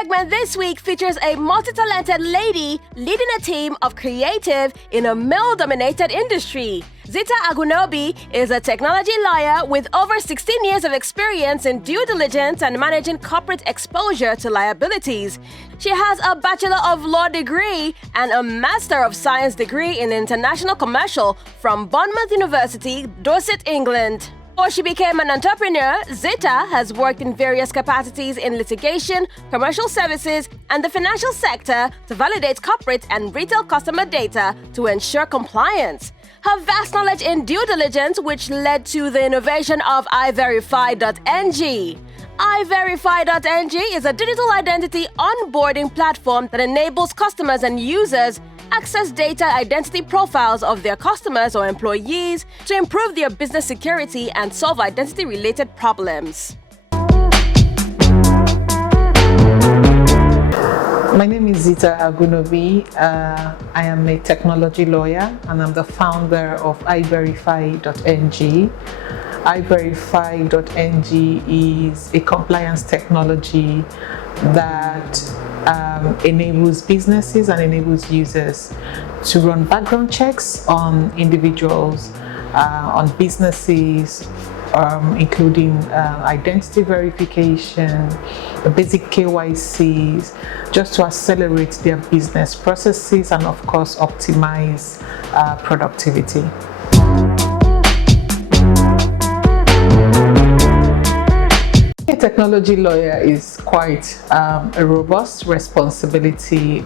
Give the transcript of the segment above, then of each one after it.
segment this week features a multi-talented lady leading a team of creative in a male-dominated industry. Zita Agwunobi is a technology lawyer with over 16 years of experience in due diligence and managing corporate exposure to liabilities. She has a Bachelor of Law degree and a Master of Science degree in International Commercial from Bournemouth University, Dorset, England. Before she became an entrepreneur, Zita has worked in various capacities in litigation, commercial services, and the financial sector to validate corporate and retail customer data to ensure compliance. Her vast knowledge in due diligence, which led to the innovation of Iverify.ng. Iverify.ng is a digital identity onboarding platform that enables customers and users access data identity profiles of their customers or employees to improve their business security and solve identity-related problems. My name is Zita Agwunobi. I am a technology lawyer and I'm the founder of Iverify.ng. Iverify.ng is a compliance technology that enables businesses and enables users to run background checks on individuals, on businesses, including identity verification, basic KYCs, just to accelerate their business processes and of course optimize productivity. A technology lawyer is quite a robust responsibility.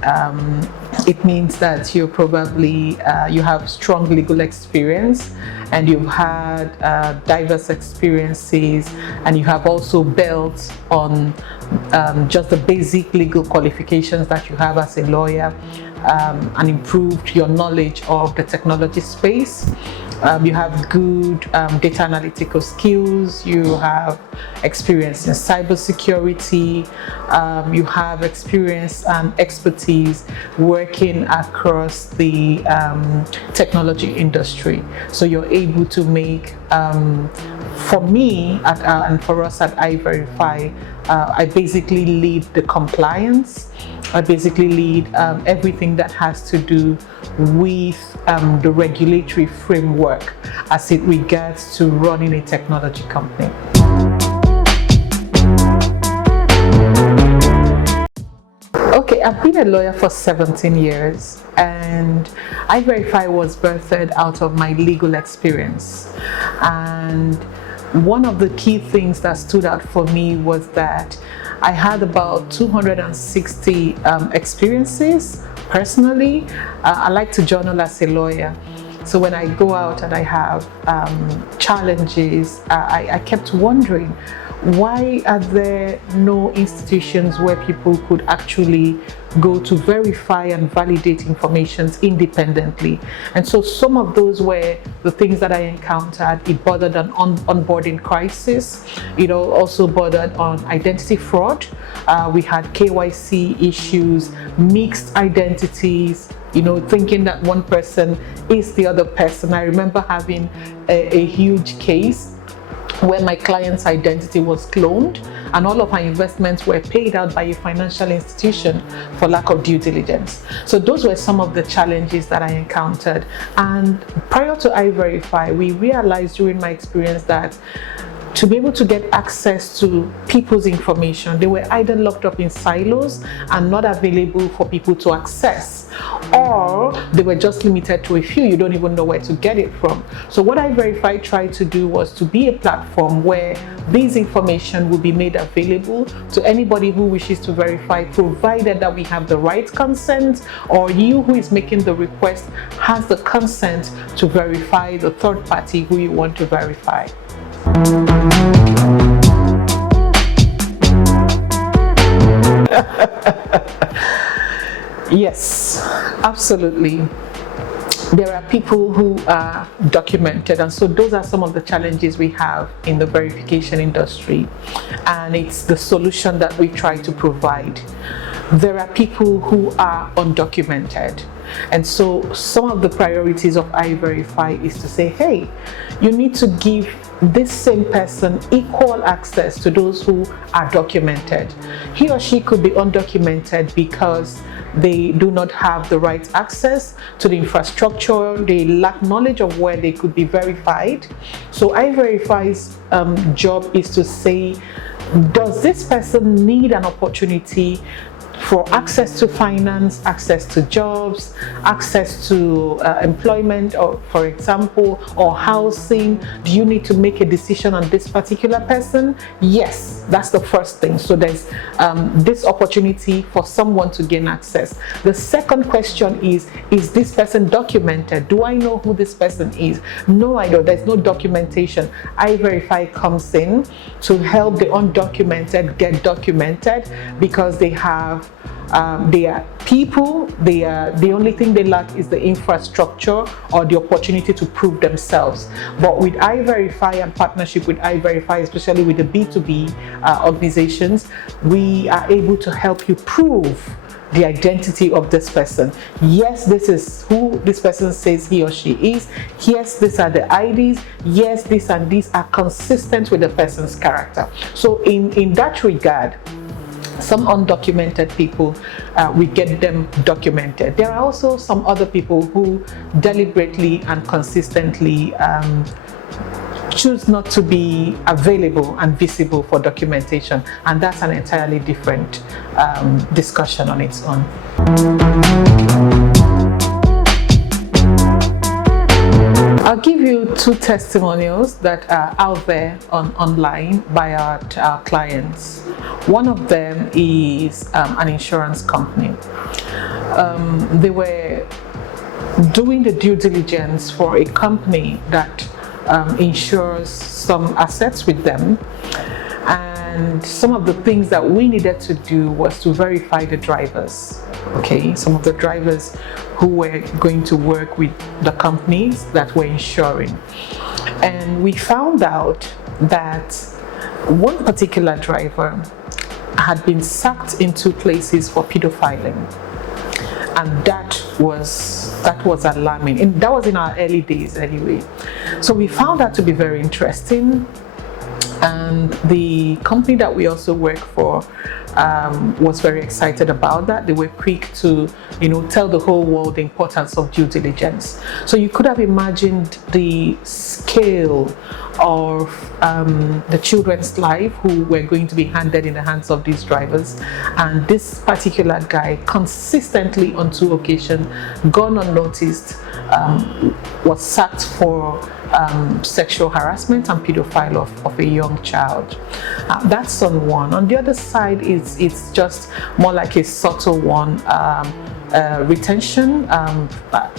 It means that you probably you have strong legal experience and you've had diverse experiences, and you have also built on just the basic legal qualifications that you have as a lawyer, and improved your knowledge of the technology space. You have good data analytical skills, you have experience in cybersecurity, you have experience and expertise working across the technology industry. So you're able to make, for me and for us at Iverify, I basically lead the compliance. I basically lead everything that has to do with the regulatory framework as it regards to running a technology company. Okay, I've been a lawyer for 17 years and Iverify was birthed out of my legal experience. And one of the key things that stood out for me was that I had about 260 experiences personally. I like to journal as a lawyer. So when I go out and I have challenges, I kept wondering, why are there no institutions where people could actually go to verify and validate information independently? And so some of those were the things that I encountered. It bordered on onboarding crisis. It also bordered on identity fraud. We had KYC issues, mixed identities, thinking that one person is the other person. I remember having a huge case where my client's identity was cloned and all of our investments were paid out by a financial institution for lack of due diligence. So those were some of the challenges that I encountered. And prior to Iverify, we realized during my experience that to be able to get access to people's information, they were either locked up in silos and not available for people to access, or they were just limited to a few. You don't even know where to get it from. So what Iverify tried to do was to be a platform where this information will be made available to anybody who wishes to verify, provided that we have the right consent, or you who is making the request has the consent to verify the third party who you want to verify. Yes, absolutely. There are people who are documented, and so those are some of the challenges we have in the verification industry, and it's the solution that we try to provide. there are people who are undocumented. And so some of the priorities of Iverify is to say, hey, you need to give this same person equal access to those who are documented. He or she could be undocumented because they do not have the right access to the infrastructure, they lack knowledge of where they could be verified. So Iverify's job is to say, does this person need an opportunity for access to finance, access to jobs, access to employment, or for example, or housing? Do you need to make a decision on this particular person? Yes, that's the first thing. So there's this opportunity for someone to gain access. The second question is this person documented? Do I know who this person is? No, I don't. There's no documentation. Iverify comes in to help the undocumented get documented, because they have they are people, the only thing they lack is the infrastructure or the opportunity to prove themselves. But with Iverify and partnership with Iverify, especially with the B2B organizations, we are able to help you prove the identity of this person. Yes, this is who this person says he or she is. Yes, these are the IDs. Yes, this and these are consistent with the person's character. So in that regard, some undocumented people, we get them documented. There are also some other people who deliberately and consistently choose not to be available and visible for documentation, and that's an entirely different discussion on its own. I'll give you two testimonials that are out there online by our clients. One of them is an insurance company. They were doing the due diligence for a company that insures some assets with them, and some of the things that we needed to do was to verify the drivers. Okay, some of the drivers who were going to work with the companies that were insuring. And we found out that one particular driver had been sacked in 2 places for pedophiling. And that was alarming. And that was in our early days anyway. So we found that to be very interesting. And the company that we also work for was very excited about that. They were quick to, tell the whole world the importance of due diligence. So you could have imagined the scale of the children's life who were going to be handed in the hands of these drivers. And this particular guy consistently on 2 occasions, gone unnoticed, was sacked for sexual harassment and pedophile of a young child. That's on one. On the other side, it's just more like a subtle one. Retention,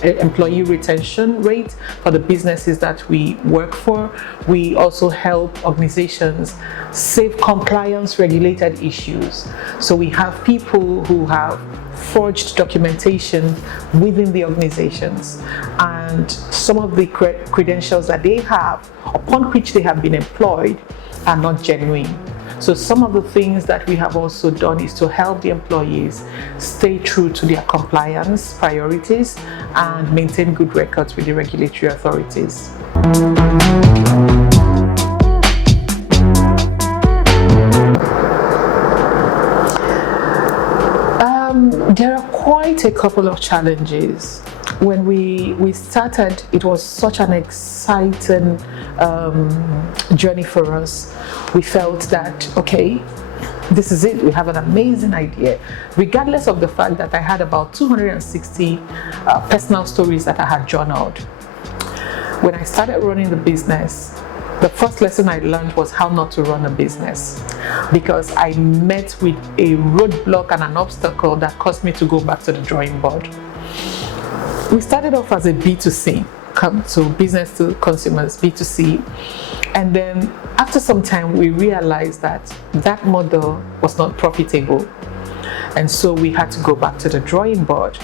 employee retention rate for the businesses that we work for. We also help organizations save compliance related issues. So we have people who have forged documentation within the organizations, and some of the credentials that they have, upon which they have been employed, are not genuine. So some of the things that we have also done is to help the employees stay true to their compliance priorities and maintain good records with the regulatory authorities. There are quite a couple of challenges. When we started, it was such an exciting journey for us. We felt that, okay, this is it. We have an amazing idea. Regardless of the fact that I had about 260 personal stories that I had journaled. When I started running the business, the first lesson I learned was how not to run a business, because I met with a roadblock and an obstacle that caused me to go back to the drawing board. We started off as a B2C, so business to consumers, B2C. And then after some time, we realized that that model was not profitable. And so we had to go back to the drawing board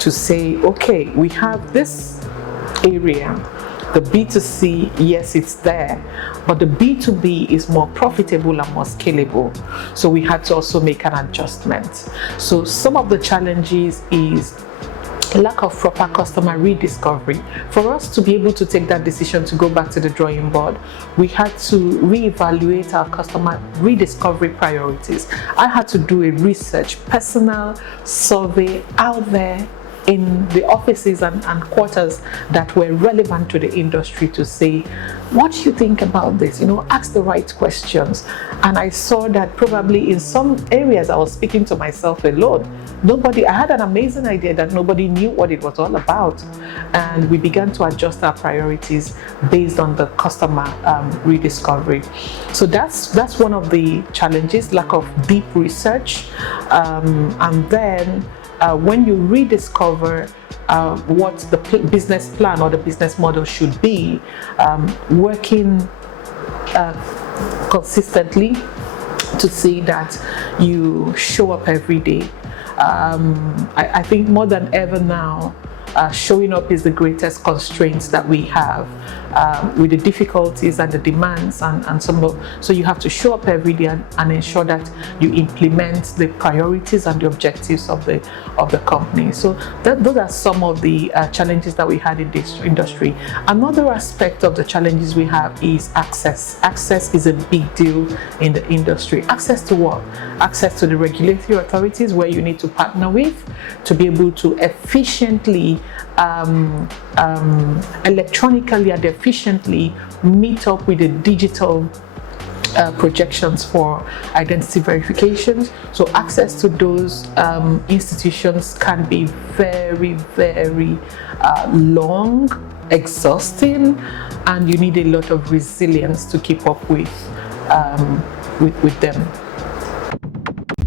to say, okay, we have this area The B2C, yes, it's there, but the B2B is more profitable and more scalable. So we had to also make an adjustment. So some of the challenges is lack of proper customer rediscovery. For us to be able to take that decision to go back to the drawing board, we had to reevaluate our customer rediscovery priorities. I had to do a research, personal survey out there in the offices and quarters that were relevant to the industry to say, what do you think about this? Ask the right questions. And I saw that probably in some areas I was speaking to myself alone. I had an amazing idea that nobody knew what it was all about. And we began to adjust our priorities based on the customer rediscovery. So that's one of the challenges, lack of deep research. And then when you rediscover what the business plan or the business model should be, working consistently to see that you show up every day. I think more than ever now, showing up is the greatest constraints that we have with the difficulties and the demands and so you have to show up every day and ensure that you implement the priorities and the objectives of the company. So those are some of the challenges that we had in this industry. Another aspect of the challenges we have is access. Access is a big deal in the industry. Access to what? Access to the regulatory authorities where you need to partner with to be able to efficiently electronically and efficiently meet up with the digital projections for identity verifications. So access to those institutions can be very, very long, exhausting, and you need a lot of resilience to keep up with them.